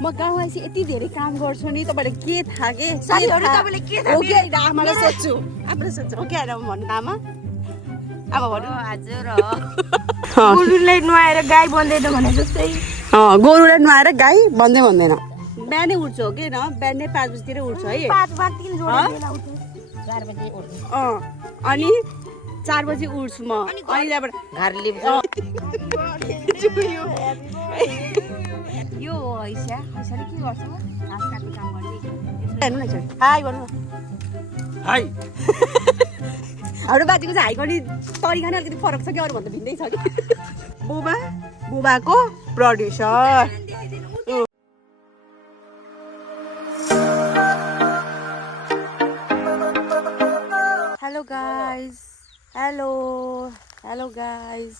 म गाउँ आएपछि यति धेरै काम गर्छु नि तपाईले के थाहा के साथीहरु तपाईले के थाहा हो कि हैन आमालाई सोध्छु आफूले सोध्छु हो कि हैन भन्नु त आमा आमा भन्नु हजुर हो गोरुलाई नुहाएर गाई बन्दैन भने जस्तै गोरुलाई नुहाएर गाई बन्दै भन्दैन बिहानै उठ्छु हो कि न बिहानै 5 बजीतिर उठ्छु है 5 मा 3 जोडा बेला उठ्छु 4 बजे उठ्छु अनि 4 बजी उठ्छु म अनि त्यहाँबाट घर लिप्छु यो हैसा हैसाले के गर्छ घाँस काट्ने काम गर्ने हेर्नु न सर हाई भन्नु हाई हाम्रो बाजेको चाहिँ हाई गर्ने तरिका नै अलिकति फरक छ कि अरू भन्दा भिन्दै छ कि बुबाको producer hello guys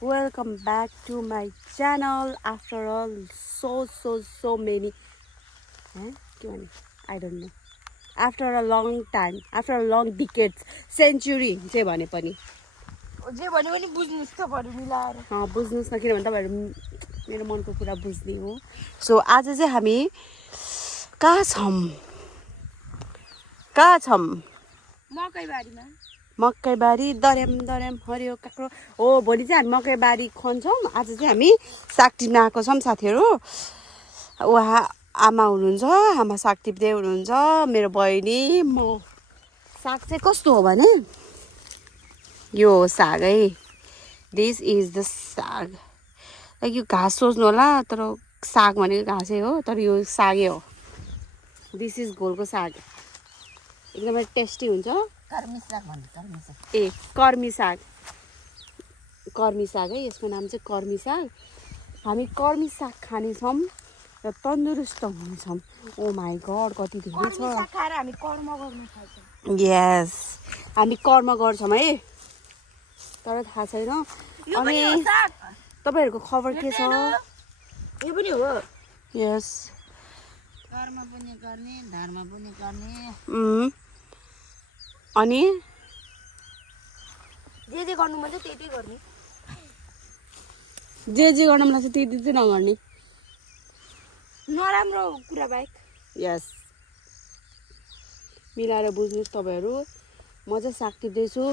welcome back to my channel after all so many I don't know after a long time after a long decades century जे भने पनि बुझ्नुस् त बरु मिलाएर बुझ्नुस् न किनभने तपाईहरु मेरो मनको कुरा बुझ्ने हो सो आज चाहिँ हामी कहाँ छौं मकैबारी दर्याम हरियो काक्रो हो भोलि चाहिँ हामी मकैबारी खन्छौँ आज चाहिँ हामी साग टिप्न आएको छौँ साथीहरु उहाँ आमा हुनुहुन्छ आमा साग टिप्दै हुनुहुन्छ मेरो बहिनी म साग चाहिँ कस्तो हो भने यो साग है दिस इज द साग लाइक यो घाँस सोच्नु होला तर साग भनेको घाँसै हो तर यो सागै हो दिस इज घोलको साग एकदमै टेस्टी हुन्छ कर्मी साग भन्छ कर्मी साग है यसको नाम चाहिँ कर्मी साग हामी कर्मी साग खानेछौँ र तन्दुरुस्त हुनेछौँ ओ माई गॉड कति धेरै छ हामी कर्म गर्नु थाल्छौँ यस हामी कर्म गर्छौँ है तर थाहा छैन अनि तपाईहरुको खबर के छ यो पनि हो यस कर्म पनि गर्ने धर्म पनि गर्ने अनि जे गर्नु मन छ त्यही गर्ने जे गर्न मन लाग्छ त्यही चाहिँ नगर्ने नराम्रो कुरा बाहेक यस मिलाएर बुझ्नुस् तपाईहरु म चाहिँ साग टिप्दैछु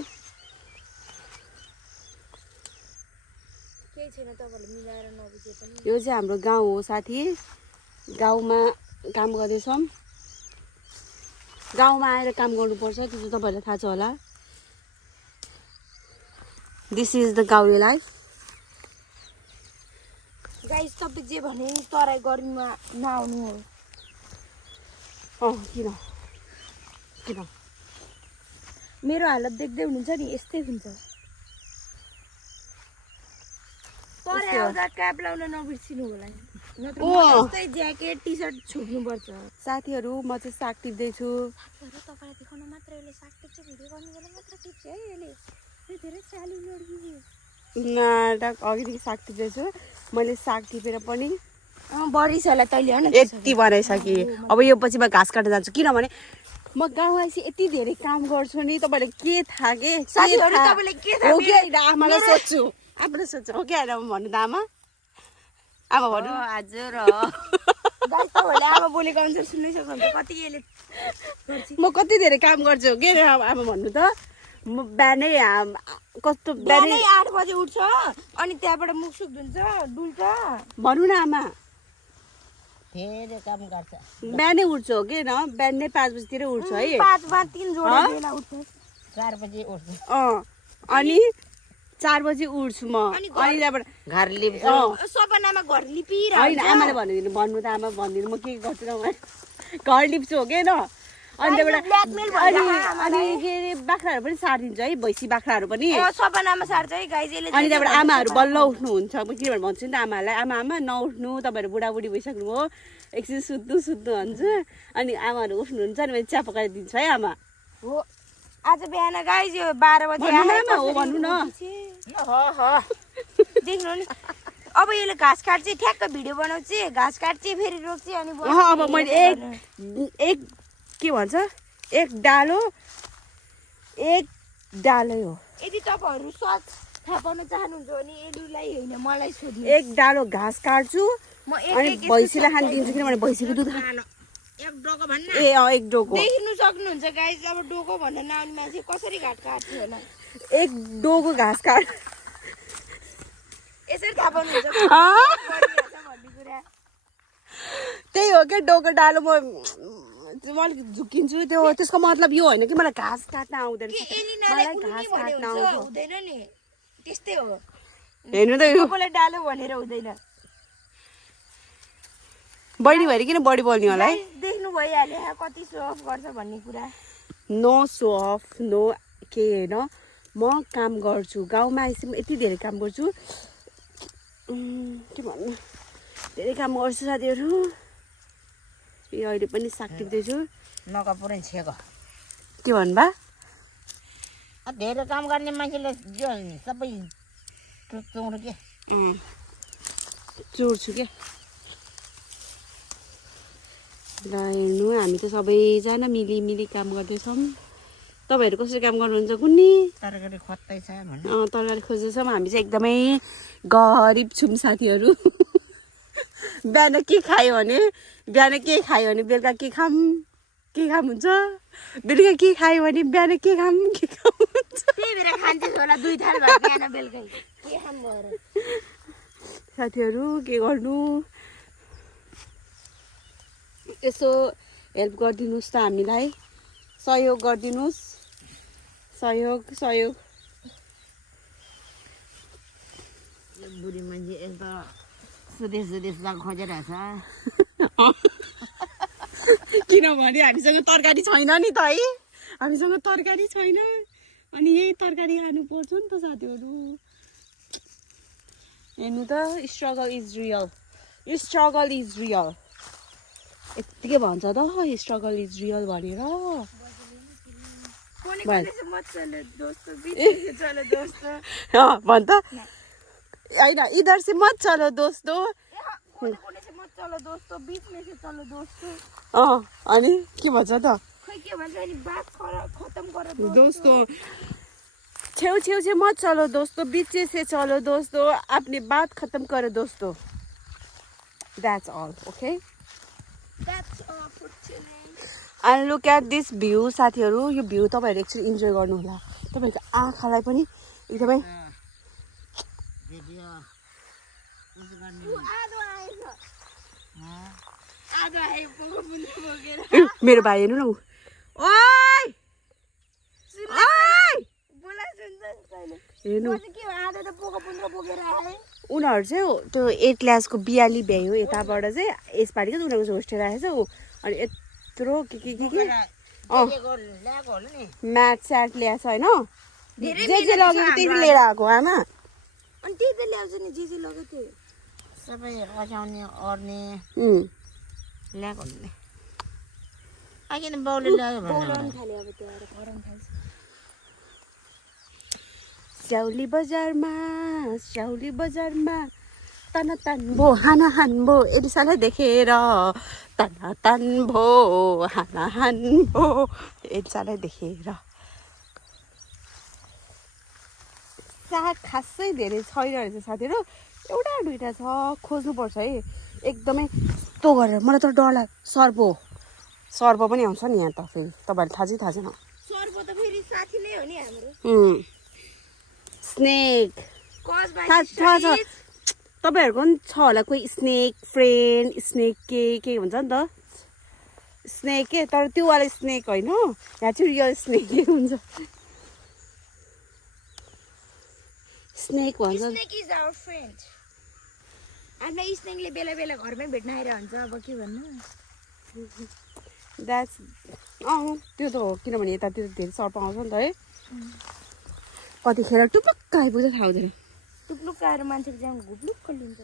केही छैन तपाईहरुले मिलाएर नबुझे पनि यो चाहिँ हाम्रो गाउँ हो साथी गाउँमा काम गर्दैछौँ गाउँमा आएर काम गर्नुपर्छ त्यो चाहिँ तपाईहरुलाई थाहा छ होला दिस इज द गाउँले लाइफ गाइस तपाईं जे भने तराई गर्मीमा नआउनु हो किन मेरो हालत देख्दै हुनुहुन्छ नि यस्तै हुन्छ तराई आउँदा क्याप लाउन नबिर्सिनु होला नत्र जस्तै ज्याकेट टी-शर्ट छोप्नु पर्छ साथीहरु म चाहिँ साग टिप्दैछु साथीहरु तपाईलाई देखाउन मात्र यसले साग टिप्छ भिडियो गर्ने बेला मात्र टिप्छ है यसले धेरै चालु लड्की नाटक अघिदेखि साग टिप्दैछु मैले साग टिपेर पनि बढी छ होला तैले हैन यति बनाइसके अब यो पछि म घाँस काट्न जान्छु किनभने म गाउँ आएपछि यति धेरै काम गर्छु नि तपाईले के थाहा के साथीहरु तपाईले के थाहा हो कि हैन आमालाई सोध्छु आफूले सोध्छु हो कि हैन भन्नु त आमा भन्नु हजुर हो गाइस तपाईले आमा बोलेको अनुसार सुन्नै सक्नुहुन्छ कति यसले म कति धेरै काम गर्छु के आमा भन्नु त म बिहानै कस्तो बिहानै 8 बजे उठ्छ अनि त्यहाँबाट मुख सुख धुन्छ डुल्छ भन्नु न आमा धेरै काम गर्छ बिहानै उठ्छु हो कि न बिहानै 5 बजीतिर उठ्छु है 5 मा 3 जोडा बेला उठ्छु 4 बजे उठ्छु अनि 4 बजी उठ्छु म अनि त्यहाँबाट घर लिप्छु सपनामा घर लिपिरा हैन आमाले भन्नु त आमा भन्दिनु म के गर्छु न घर लिप्छु हो के न अनि त्यहाँबाट अनि के अरे बाख्राहरू पनि सारिदिन्छ है भैँसी बाख्राहरू पनि सपनामा सार्छ है गाइजले अनि त्यहाँबाट आमाहरू बल्ल उठ्नुहुन्छ म किनभने भन्छु नि त आमालाई आमा नउठ्नु तपाईँहरू बुढाबुढी भइसक्नु हो एकछिन सुत्नु भन्छु अनि आमाहरू उठ्नुहुन्छ अनि मैले चिया पकाएर दिन्छु है आमा हो आज बिहान गाइज यो 12 बजे आमा हो भन्नु न देख्नु नि अब यसले घाँस काट्छ ठ्याक्क भिडियो बनाउँछ घाँस काट्छ फेरि रोक्छ अनि अब मैले एक के भन्छ एक डालो हो यदि तपाईहरु सच थाहा पाउन चाहनुहुन्छ भने एलुलाई हैन मलाई सोध्नु एक डालो घाँस काट्छु म अनि एक भैँसीलाई खान दिन्छु किनभने भैँसीको दुध एक डोको भन्न ए एक डोको देख्नु सक्नुहुन्छ गाइस अब डोको भनेर नआउने मान्छे कसरी घाट काट्थ्यो होला एक डोको घाँस काट यसरी थाहा पाउनुहुन्छ भन्ने कुरा त्यही हो क्या डोको डालो म अलिक झुकिन्छु त्यो त्यसको मतलब यो होइन कि मलाई घाँस काट्न आउँदैन मलाई घाँस काट्न आउँछ हुँदैन नि त्यस्तै हो हेर्नु त यो डोकोले डालो भनेर हुँदैन बढी भएर किन बढी बोल्ने होला है देख्नु भइहाल्यो कति सो अफ गर्छ भन्ने कुरा नो सो अफ नो के होइन म काम गर्छु गाउँमा आएपछि म यति धेरै काम गर्छु के भन्नु धेरै काम गर्छु साथीहरू यो अहिले पनि साग टिप्दैछु नका पुरै छेक के भन्नुभयो धेरै काम गर्ने मान्छेले जो सबै चोर्नु के चोर्छु क्या ल हेर्नु हामी त सबैजना मिली काम गर्दैछौँ तपाईँहरू कसरी काम गर्नुहुन्छ कुन्नी तरकारी खत्तै छ भन्नु तरकारी खोज्दैछौँ हामी चाहिँ एकदमै गरिब छौँ साथीहरू बिहान के खायो भने बेलुका के खाम हुन्छ बेलुका के खायो भने बिहान के खाम हुन्छ त्यही भएर खान्छस् होला 2 थाल भात बिहान बेलुकै के खाम भएर साथीहरू के गर्नु यसो हेल्प गरिदिनुहोस् त हामीलाई सहयोग गरिदिनुहोस् सहयोग बुढी मान्छे एकदम सुदेश खोजिरहेछ किनभने हामीसँग तरकारी छैन नि त है हामीसँग तरकारी छैन अनि यही तरकारी खानु पर्छ नि त साथीहरू हेर्नु त स्ट्रगल इज रियल यत्तिकै भन्छ त स्ट्रगल इज रियल भनेर भन्छ होइन इधर से मत चलो दोस्तो अनि के भन्छ त दोस्तो छेउ से मत चलो दोस्तो बीच से चलो दोस्तो अपनी बात खत्म करो दोस्तो that's all okay and look at this view साथीहरू यो भ्यू तपाईहरु एकचोटि इन्जोय गर्नु होला तपाईहरुको आँखालाई पनि एकदमै मेरो भाइ हेर्नु न ओइ हेर्नु उनीहरू चाहिँ त्यो 8 क्लासको बियाली भ्यायो यताबाट चाहिँ यसपालिको उनीहरूको होस्टेल आएछ अनि यत्रो के म्याथ स्याट ल्याएछ होइन जे लगेको त्यही लिएर आएको आमा अनि त्यही त ल्याउँछ नि जे लगेको थियो सबै अचाउने अर्ने ल्याएको नि आकिन बाउले ल्यायो भने थाल्यो अब त्यो आएर गरम थाल्छ स्याउली बजारमा तन भो हान भो एलिसालाई देखेर तन भो हान भो एलिसालाई देखेर साग खासै धेरै छैन रहेछ साथीहरू एउटा दुइटा छ खोज्नुपर्छ है एकदमै यस्तो गरेर मलाई त डर लाग्छ सर्प पनि आउँछ नि यहाँ त फेरि तपाईँहरूले थाहा छैन सर्प त फेरि साथी नै हो नि हाम्रो स्नेक तपाईँहरूको पनि छ होला कोही स्नेक फ्रेन्ड स्नेक के भन्छ नि त स्नेक के तर त्यो वाला स्नेक होइन यहाँ चाहिँ रियल स्नेक के हुन्छ स्नेक भन्छ स्नेक इज आवर फ्रेन्ड हामीलाई स्नेकले बेला बेला घरमै भेट्न आइरहन्छ अब के भन्नु द्याट्स त्यो त हो किनभने यतातिर धेरै सर्प आउँछ नि त है कतिखेर टुप्लुक्क आइपुग्छ थाहा हुँदैन टुप्लुक्क आएर मान्छेको ज्यान घुप्लुक्क लिन्छ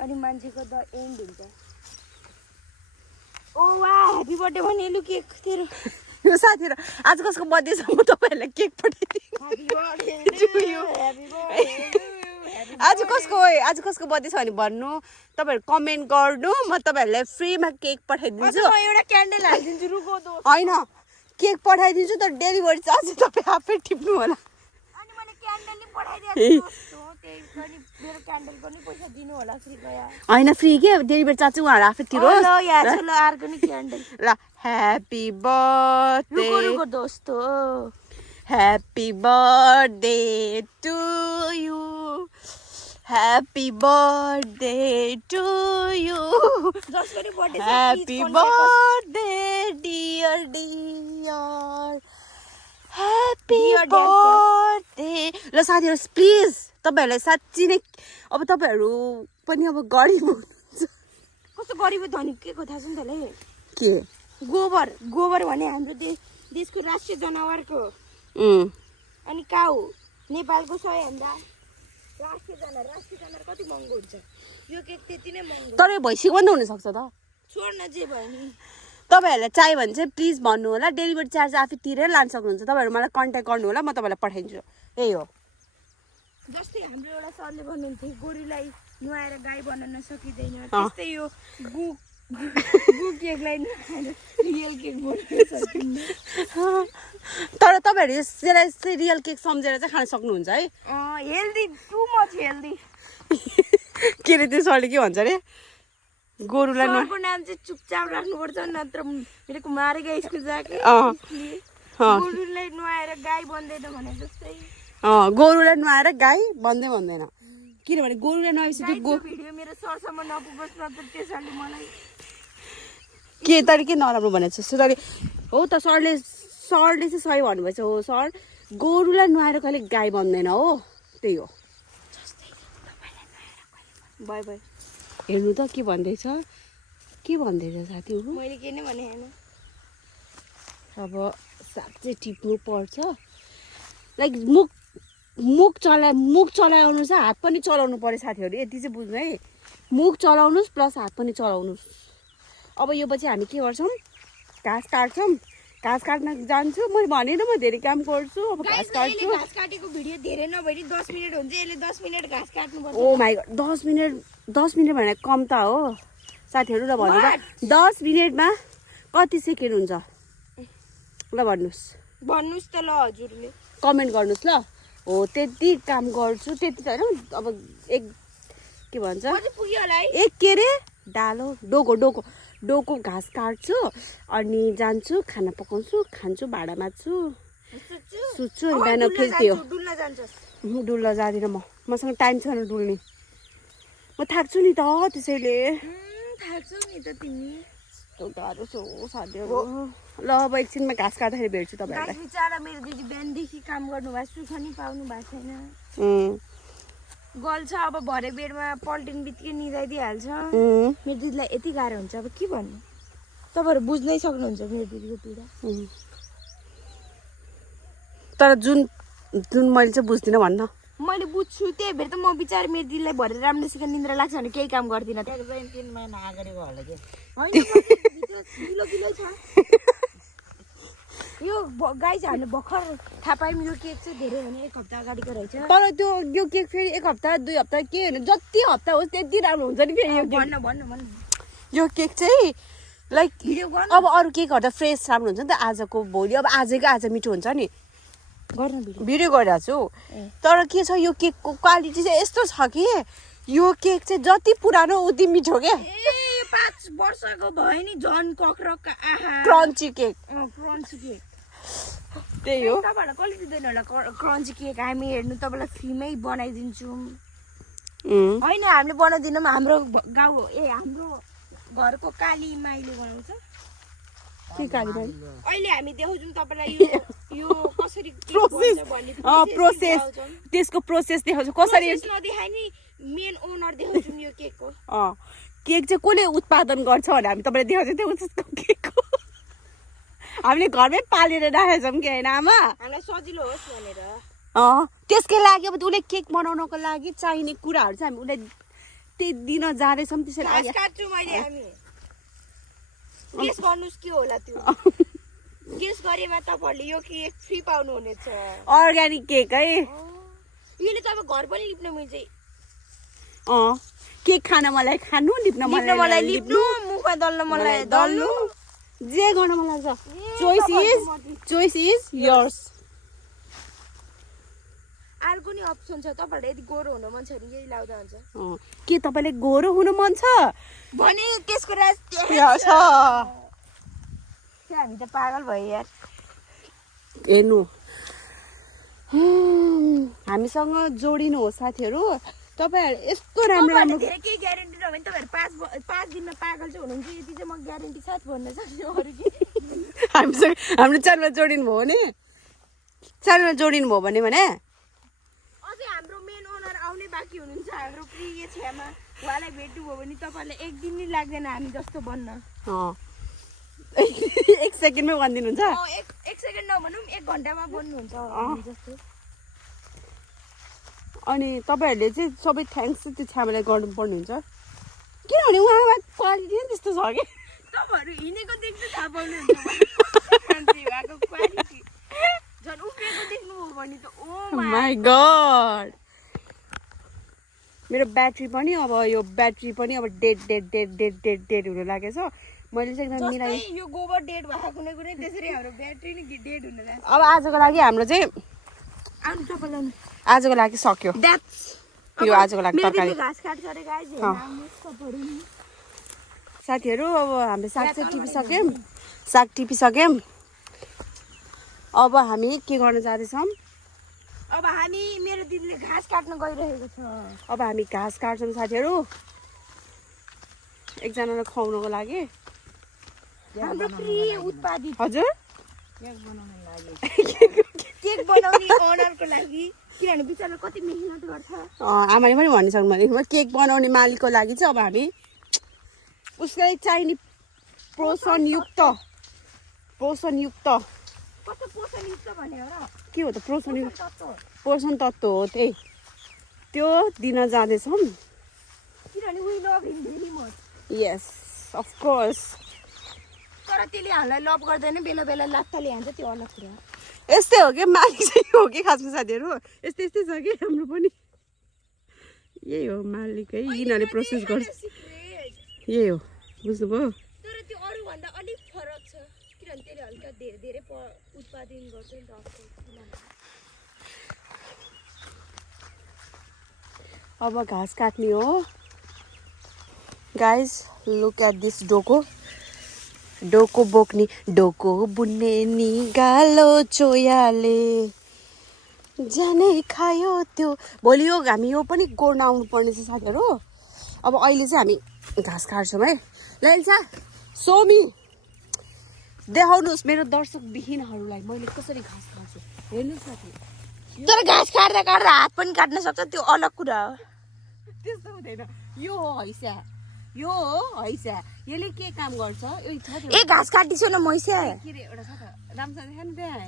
अनि मान्छेको द एन्ड हुन्छ ओ वाह ह्यापी बर्थडे भने लु केक तेरो यो साथीहरू आज कसको बर्थडे छ म तपाईँहरूलाई केक पठाइदिन्छु आज कसको बर्थडे छ भने भन्नु तपाईँहरू कमेन्ट गर्नु म तपाईँहरूलाई फ्रीमा केक पठाइदिन्छु एउटा क्यान्डल हालिदिन्छु रुको दो होइन केक पठाइदिन्छु तर डेलिभरी चार्ज तपाईँ आफै टिप्नु होला अनि मैले क्यान्डल नि पठाइदिएको मेरो क्यान्डलको नि पैसा दिनु होला कृपया होइन फ्री के डेलिभरी चार्ज चाहिँ उहाँहरू आफै तिरोस् ल यहाँ छ ल अर्को नि क्यान्डल ल ह्याप्पी बर्थडे रुको दोस्तो happy birthday to you happy birthday to you जसको नि बर्थडे छ happy birthday dear dear happy birthday ल साथीहरू प्लिज तपाईँहरूलाई साँच्ची नै अब तपाईँहरू पनि अब गरिब हुनुहुन्छ कस्तो गरिब धनी के को थाहा छ नि तँलाई के गोबर भने हाम्रो देशको राष्ट्रिय जनावरको अनि काउ नेपालको सबैभन्दा राष्ट्रिय जनावर कति महँगो हुन्छ यो केक त्यति नै महँगो तर भइसक्यो पनि त हुनसक्छ त छोड्न जे भयो नि तपाईँहरूलाई चाहियो भने चाहिँ प्लिज भन्नु होला डेलिभरी चार्ज आफै तिरेर लान सक्नुहुन्छ तपाईँहरू मलाई कन्ट्याक्ट गर्नु होला म तपाईँलाई पठाइदिन्छु यही हो जस्तै हाम्रो एउटा सरले भन्नुहुन्थ्यो गोरुलाई नुहाएर गाई बनाउन सकिँदैन त्यस्तै यो गु केकलाई नुहाएर रियल केक बनाउन सकिँदैन तर तपाईँहरू यसलाई चाहिँ रियल केक सम्झेर चाहिँ खान सक्नुहुन्छ है हेल्दी टु मच हेल्दी के अरे त्यो सरले के भन्छ अरे गोरुलाई सरको नाम चाहिँ चुपचाप राख्नुपर्छ नत्र मेरो मारेको स्कुल जाके गोरुलाई नुहाएर गाई बन्दैन भने जस्तै गोरुलाई नुहाएर गाई भन्दैन किनभने गोरुलाई नुहाएपछि त्यो भिडियो मेरो सरसम्म नपुगोस् न त त्यसैले मलाई के तर के नराम्रो भनेको छ सरले हो त सरले चाहिँ सही भन्नुभएछ हो सर गोरुलाई नुहाएर कहिले गाई बन्दैन हो त्यही हो बाई बाई हेर्नु त के भन्दैछ साथीहरू मैले के नै भने हैन अब साग चाहिँ टिप्नु पर्छ लाइक मुख चलाउनु चाहिँ हात पनि चलाउनु पर्यो साथीहरू यति चाहिँ बुझ्नु है मुख चलाउनुहोस् प्लस हात पनि चलाउनुहोस् अब यो पछि हामी के गर्छौँ घाँस काट्न जान्छु मैले भने म धेरै काम गर्छु अब घाँस काट्छु घाँस काटेको भिडियो धेरै नभए 10 मिनेट हुन्छ यसले 10 मिनेट घाँस काट्नु पर्छ ओ माइ गॉड 10 मिनेट भने कम त हो साथीहरू ल भन्नु त 10 मिनेटमा कति सेकेन्ड हुन्छ ल भन्नुहोस् त ल हजुरले कमेन्ट गर्नुहोस् ल हो त्यति काम गर्छु त्यति त होइन अब एक के भन्छ पुग्यो होला है एक के अरे डालो डोको घाँस काट्छु अनि जान्छु खाना पकाउँछु खान्छु भाँडा माझ्छु सुत्छु अनि बिहान फेरि त्यो डुल्न जाँदिनँ मसँग टाइम छैन डुल्ने म थाक्छु नि त त्यसैले थाक्छु नि त तिमी गाह्रो छ हो साथीहरू ल अब एकछिनमा घाँस काट्दाखेरि भेट्छु तपाईँहरूलाई बिचारा मेरो दिदी बिहानदेखि काम गर्नुभएको सुख नि पाउनु भएको छैन गल्छ अब भरे बेडमा पल्टिन बित्तिकै निदाइदिइहाल्छ मेरो दिदीलाई यति गाह्रो हुन्छ अब के भन्नु तपाईँहरू बुझ्नै सक्नुहुन्छ मेरो दिदीको पीडा तर जुन मैले चाहिँ बुझ्दिनँ भन्न मैले बुझ्छु त्यही भएर त म बिचार मेरो दिदीलाई भरे राम्रोसित निन्द्रा लाग्छ भने केही काम गर्दिनँ 3 महिना अगाडिको होला के यो गाई चाहिँ हामीले भर्खर थाहा पायौँ यो केक चाहिँ धेरै भने 1 हप्ता अगाडिको रहेछ तर यो केक फेरि 1 हप्ता 2 हप्ता के होइन जति हप्ता होस् त्यति राम्रो हुन्छ नि फेरि भन्नु यो केक चाहिँ लाइक भिडियो गर्नु अब अरू केकहरू त फ्रेस राम्रो हुन्छ नि त आजको भोलि अब आजैको आज मिठो हुन्छ नि गर्न भिडियो गरिरहेको छु तर के छ यो केकको क्वालिटी चाहिँ यस्तो छ कि यो केक चाहिँ जति पुरानो उति मिठो के 5 वर्षको भयो नि झन् कक्रक आहा क्रन्ची केक त्यही हो तपाईँहरूलाई कसले दिँदैन होला क्रन्ची केक हामी हेर्नु तपाईँलाई फ्रीमै बनाइदिन्छौँ होइन हामीले बनाइदिनौँ हाम्रो गाउँ हाम्रो घरको काली माईले बनाउँछ के काली माई अहिले हामी देखाउँछौँ तपाईँलाई यो कसरी प्रोसेस त्यसको प्रोसेस देखाउँछु कसरी नदेखाए नि मेन ओनर देखाउँछौँ यो केकको केक चाहिँ कसले उत्पादन गर्छ भने हामी तपाईँलाई देखाउँछौँ त्यो उसको केकको हामीले घरमै पालेर राखेको छौँ कि होइन आमा हामीलाई सजिलो होस् भनेर त्यसकै लागि अब उसले केक बनाउनको लागि चाहिने कुराहरू चाहिँ हामी उसलाई त्यही दिन जाँदैछौँ त्यसरी काट्छु मैले हामी गेस गर्नुहोस् के होला त्यो गेस गरेमा तपाईँहरूले यो केक फ्री पाउनुहुनेछ अर्ग्यानिक केक है यसले त अब घर पनि लिप्न मिल्छ केक खान मलाई खानु लिप्न मलाई लिप्नु मुखमा दल्न मलाई दल्नु जे गर्न मन लाग्छ चोइस इज योर्स अर्को नि अप्सन छ तपाईँहरूलाई यदि गोरो हुनु मन छ भने यही लाउँदा हुन्छ के तपाईँले गोरो हुनु मन छ भने त्यसको राज छ हामी त पागल भयो यार हेर्नु हामीसँग जोडिनु हो साथीहरू तपाईँहरू यस्तो राम्रो राम्रो धेरै केही ग्यारेन्टी नभए नि तपाईँहरू 5 दिनमा पागल चाहिँ हुनुहुन्छ यति चाहिँ म ग्यारेन्टी साथ भन्न सक्छु अरू के हामीसँग हाम्रो च्यानलमा जोडिनु भयो भने च्यानलमा जोडिनु भयो भने अझै हाम्रो मेन ओनर आउने बाँकी हुनुहुन्छ हाम्रो प्रिय छेमा उहाँलाई भेट्नु भयो भने तपाईँहरूलाई एक दिन नि लाग्दैन हामी जस्तो बन्न एक सेकेन्डमै भनिदिनुहुन्छ एक सेकेन्ड नभनौँ 1 घन्टामा बन्नुहुन्छ हामी जस्तो अनि तपाईँहरूले चाहिँ सबै थ्याङ्क्स चाहिँ त्यो छ्यामालाई गर्नुपर्ने हुन्छ किनभने उहाँमा क्वालिटी नै त्यस्तो छ कि तपाईँहरू हिँडेको देख्नु थाहा पाउनुहुन्छ उहाँको क्वालिटी झन् उफ्रेको देख्नुभयो भने त ओ माई गड मेरो ब्याट्री पनि अब यो ब्याट्री पनि अब डेड हुन लागेछ मैले चाहिँ एकदम मिलाइ यो गोबर डेड भएको कुनै कुनै त्यसरी हाम्रो ब्याट्री नि डेड हुन जान्छ अब आजको लागि हाम्रो चाहिँ आउनु तपाईँ आजको लागि सक्यो यो आजको लागि तरकारी घाँस काट्छ अरे गाइस साथीहरू अब हामीले साग चाहिँ टिपिसक्यौँ अब हामी के गर्न जाँदैछौँ अब हामी मेरो दिदीले घाँस काट्न गइरहेको छ अब हामी घाँस काट्छौँ साथीहरू एकजनालाई खुवाउनको लागि हाम्रो प्रिय उत्पादित हजुर केक बनाउने ओनरको लागि किनभने बिचारा कति मेहनत गर्छ आमाले पनि भनिसक्नु भने केक बनाउने मालिकको लागि चाहिँ अब हामी उसलाई चाहिने पोषणयुक्त कस्तो पोषणयुक्त भने हो र के हो त पोषण तत्त्व हो त्यही त्यो दिन जाँदैछौँ किनभने we love him very much yes of course तर त्यसले हामीलाई लभ गर्दैन बेला बेला लात्ताले हान्छ त्यो अलग कुरा यस्तै हो कि मालिक चाहिँ हो कि खासमा साथीहरू यस्तै छ कि हाम्रो पनि यही हो मालिक है यिनीहरूले प्रोसेस गर्छ यही हो बुझ्नुभयो तर त्यो अरूभन्दा अलिक फरक छ किनभने त्यसले हल्का धेरै उत्पादन गर्छ नि त अब घाँस काट्ने हो गाइस लुक एट दिस डोको बोक्ने डोको बुन्ने नि गालो चोयाले जानै खायो त्यो भोलि यो हामी यो पनि गोड्न आउनु पर्ने छ साथीहरू अब अहिले चाहिँ हामी घाँस काट्छौँ है लैल्सा सोमी देखाउनुहोस् मेरो दर्शक विहीनहरूलाई मैले कसरी घाँस काट्छु हेर्नुहोस् साथी तर घाँस काट्दा काट्दा हात पनि काट्न सक्छ त्यो अलग कुरा हो त्यस्तो हुँदैन यो हो हैसा यसले के काम गर्छ ए घाँस काटिसो न मैसा के रे एउटा छ त राम्रोसँग देखा नि त्यहाँ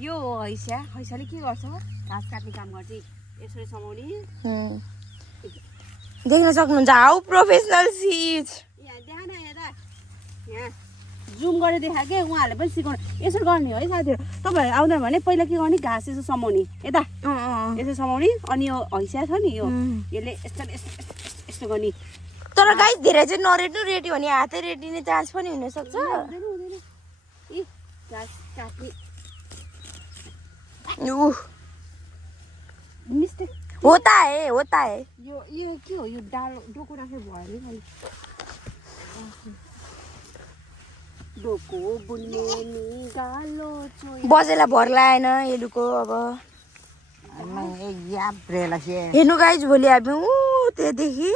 यो हो हैसाले के गर्छ घाँस काट्ने काम गर्छ यसरी समाउने देख्न सक्नुहुन्छ हाउ प्रोफेसनल सी इज यहाँ देखा न यहाँ जुम गरेर देखा के उहाँहरूले पनि सिकाउनु यसो गर्ने है साथीहरू तपाईँहरू आउँदैन भने पहिला के गर्ने घाँस यसो समाउने यता यसो समाउने अनि यो हैसा छ नि यो यसले यस्तो गर्ने तर गाइस धेरै चाहिँ नरेट्नु रेट्यो भने हातै रेटिने चान्स पनि हुनसक्छ घाँस काट्ने मिस्टेक होता है यो के हो यो डोको राखेर भयो नि डोको बुन्ने नि गालो चोया बजेला भर लाएन हेर्नुको अब हेर्नु गाइस भोलि हामी त्यहाँदेखि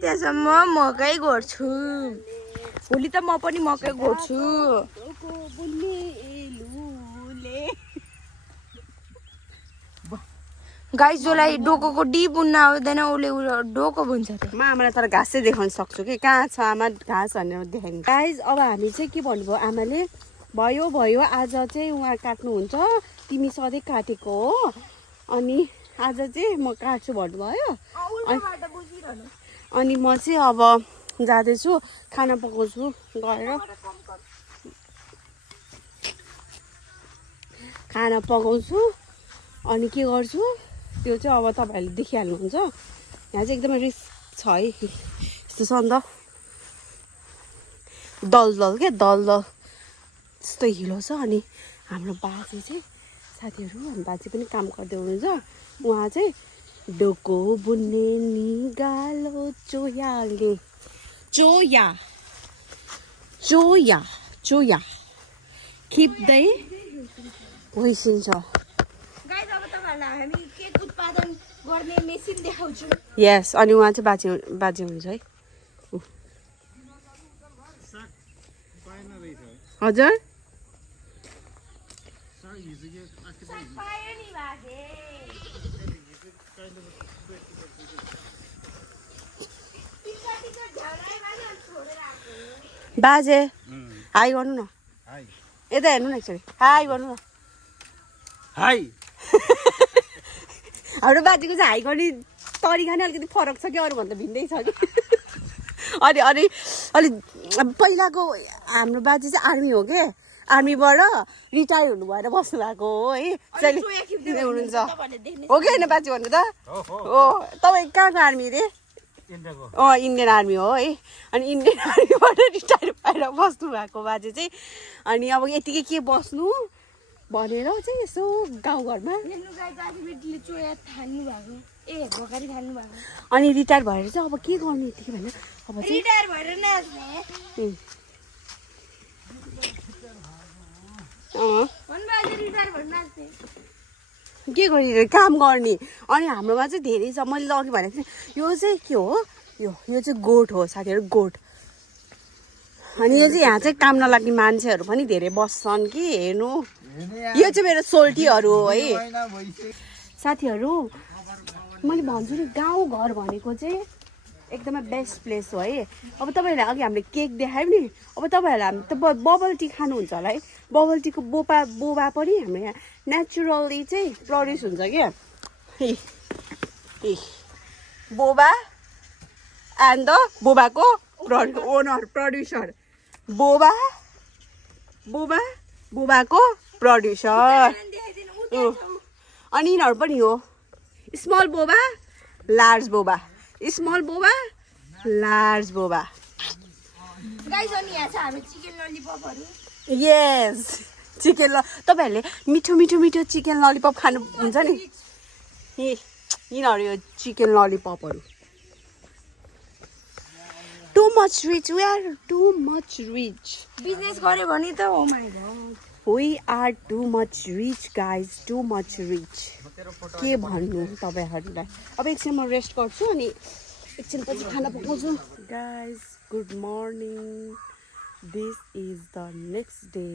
त्यहाँसम्म मकै गोड्छु भोलि त म पनि मकै गोड्छु गाइस जसलाई डोको डी बुन्न आउँदैन उसले डोको बुन्छ म आमालाई तर घाँस चाहिँ देखाउन सक्छु कि कहाँ छ आमा घाँस भनेर देखाइन्छ गाइस अब हामी चाहिँ के भन्नुभयो आमाले भयो आज चाहिँ उहाँ काट्नुहुन्छ तिमी सधैँ काटेको हो अनि आज चाहिँ म काट्छु भन्नुभयो अनि म चाहिँ अब जाँदैछु खाना पकाउँछु गएर खाना पकाउँछु अनि के गर्छु त्यो चाहिँ अब तपाईँहरूले देखिहाल्नुहुन्छ यहाँ चाहिँ एकदमै रिस्क छ है यस्तो छ नि त दलदल क्या दलदल त्यस्तो हिलो छ अनि हाम्रो बाजे चाहिँ साथीहरू हाम्रो बाजे पनि काम गर्दै हुनुहुन्छ उहाँ चाहिँ डोको बुन्ने निगालो चोयाले चोया चोया चोया खिप्दै होइसिन्छ गाइस अब तपाईहरुलाई हामी केक उत्पादन गर्ने मेसिन देखाउँछु यस अनि उहाँ चाहिँ बाजे हुनुहुन्छ है हजुर बाजे हाई गर्नु न यता हेर्नु न एकचोटि हाई गर्नु न हाई हाम्रो बाजेको चाहिँ हाई गर्ने तरिका नै अलिकति फरक छ कि अरूभन्दा भिन्दै छ कि अनि अनि अलि पहिलाको हाम्रो बाजे चाहिँ आर्मी हो के आर्मीबाट रिटायर हुनु भएर बस्नु भएको हो है हुनुहुन्छ हो कि होइन बाजे भन्नु त हो तपाईँ कहाँको आर्मी रे इन्डियन आर्मी हो है अनि इन्डियन आर्मीबाट रिटायर भएर बस्नु भएको बाजे चाहिँ अनि अब यतिकै के बस्नु भनेर चाहिँ यसो गाउँघरमा अनि रिटायर भएर चाहिँ अब के गर्नु यतिकै भने अब चाहिँ रिटायर भएर के गरिरहे काम गर्ने अनि हाम्रोमा चाहिँ धेरै छ मैले अघि भनेको थिएँ यो चाहिँ के हो यो चाहिँ गोठ हो साथीहरू गोठ अनि यो चाहिँ यहाँ चाहिँ काम नलाग्ने मान्छेहरू पनि धेरै बस्छन् कि हेर्नु यो चाहिँ मेरो सोल्टीहरू हो है साथीहरू मैले भन्छु नि गाउँघर भनेको चाहिँ एकदमै बेस्ट प्लेस हो है अब तपाईँहरूलाई अघि हामीले केक देखायौँ नि अब तपाईँहरूलाई हामी त बबल टी खानुहुन्छ होला है बबल टीको बोबा पनि हाम्रो यहाँ नेचुरली चाहिँ प्रड्युस हुन्छ क्या बोबा एन्ड द बोबाको ओनर प्रड्युसर बोबाको प्रड्युसर अनि यिनीहरू पनि हो small boba large boba small boba large boba यस चिकन तपाईँहरूले मिठो मिठो मिठो चिकन ललिपप खानु हुन्छ नि यिनीहरू यो चिकन ललिपपहरू too much rich we are too much rich business गर्यो भने त हो my god we are too much rich guys too much rich के भन्नु तपाईँहरूलाई अब एकछिन म रेस्ट गर्छु अनि एकछिन पछि खाना पकाउँछु guys good morning this is the next day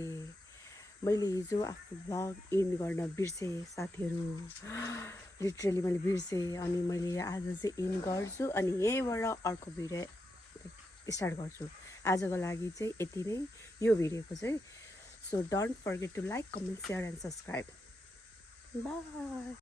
मैले हिजो आफ्नो भ्लग एन्ड गर्न बिर्सेँ साथीहरू लिटरली मैले बिर्सेँ अनि मैले आज चाहिँ एन्ड गर्छु अनि यहीँबाट अर्को भिडियो स्टार्ट गर्छु आजको लागि चाहिँ यति नै यो भिडियोको चाहिँ so don't forget to like comment share and subscribe by